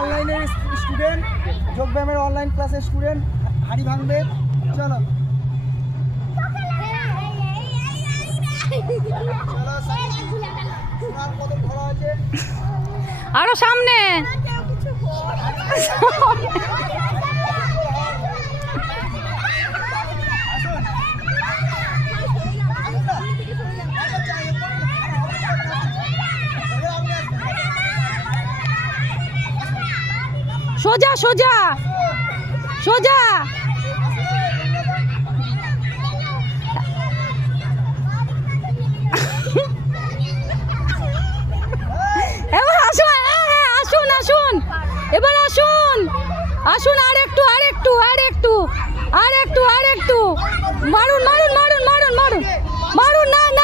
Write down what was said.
অনলাইনের স্টুডেন্ট, যোগব্যায়ামের অনলাইন ক্লাসের স্টুডেন্ট হাড়ি ভাঙবে। চলো আরো সামনে। সোজা সোজা সোজা। এবার আসুন, হ্যাঁ আসুন আসুন, এবার আসুন আসুন, আর একটু আর একটু আর একটু আর একটু আর একটু, মারুন মারুন মারুন মারুন মারুন মারুন, না না